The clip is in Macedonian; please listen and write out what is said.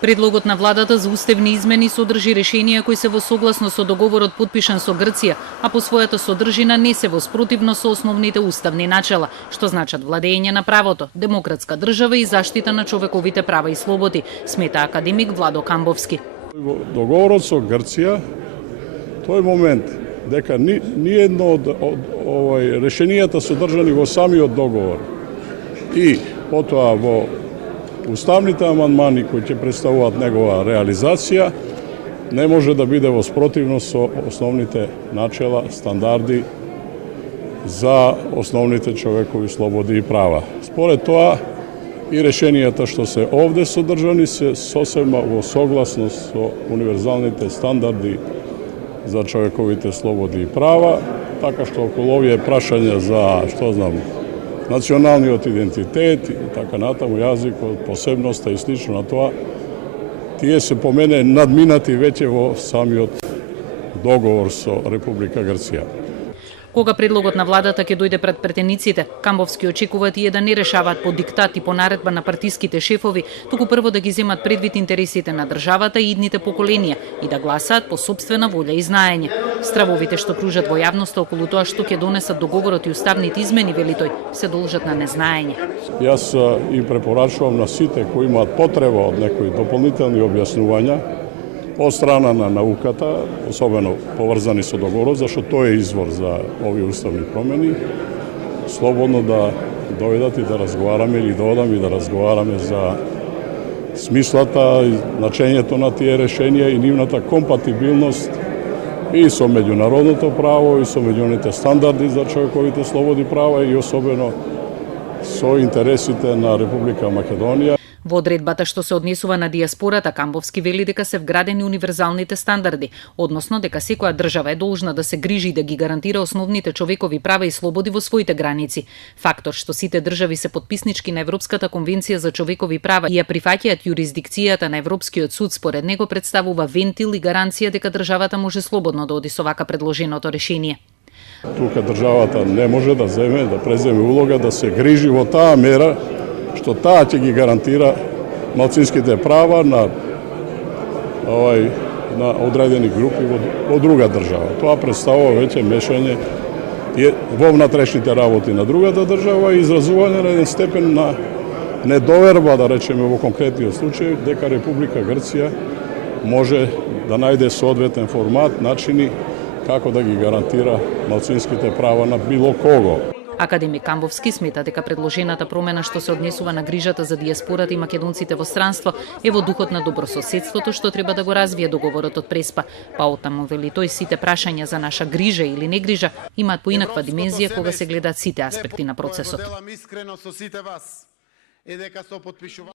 Предлогот на владата за уставни измени содржи решенија кои се во согласност со договорот подпишан со Грција, а по својата содржина не се во спротивно со основните уставни начела, што значат владење на правото, демократска држава и заштита на човековите права и слободи, смета академик Владо Камбовски. Договорот со Грција, тој момент дека ниедно од решенијата содржани во самиот договор и потоа во уставните амандмани кои ќе представуваат негова реализација не може да биде во спротивност со основните начела, стандарди за основните човекови слободи и права. Според тоа и решенијата што се овде содржани се сосема во согласност со универзалните стандарди за човековите слободи и права, така што околу овие прашања за, што знам, националниот идентитет и така натаму, јазикот, посебноста и слично на тоа, тие се по мене надминати веќе во самиот договор со Република Грција. Кога предлогот на владата ќе дојде пред претениците, Камбовски очекува тие да не решаваат по диктат и по наредба на партиските шефови, туку прво да ги земат предвид интересите на државата и идните поколенија и да гласаат по сопствена волја и знаење. Стравовите што кружат во јавноста околу тоа што ќе донесат договорот и уставните измени, вели тој, се должат на незнаење. Јас им препорачувам на сите кои имаат потреба од некои дополнителни објаснувања од страна на науката, особено поврзани со договорот, зашто тој е извор за овие уставни промени, слободно да дојдат и да разговараме или да одам и да разговараме за смислата и значењето на тие решенија и нивната компатибилност и со меѓународното право и со меѓународните стандарди за човековите слободи и права и особено со интересите на Република Македонија. Во одредбата што се однесува на дијаспората, Камбовски вели дека се вградени универзалните стандарди, односно дека секоја држава е должна да се грижи и да ги гарантира основните човекови права и слободи во своите граници. Фактор што сите држави се потписнички на Европската конвенција за човекови права и ја прифаќаат јурисдикцијата на Европскиот суд, според него представува вентил и гаранција дека државата може слободно да оди со вака предложеното решение. Тука државата не може да преземе улога да се грижи во таа мера што таа ќе ги гарантира малцинските права на одредени групи во друга држава. Тоа представува веќе мешање во внатрешните работи на другата држава и изразување на еден степен на недоверба, да речеме во конкретниот случај, дека Република Грција може да најде соодветен формат, начини како да ги гарантира малцинските права на било кого. Академик Камбовски смета дека предложената промена што се однесува на грижата за дијаспората и македонците во странство е во духот на добрососедството што треба да го развие договорот од Преспа. Па оттаму, вели тој, сите прашања за наша грижа или негрижа имаат поинаква димензија кога се гледаат сите аспекти на процесот.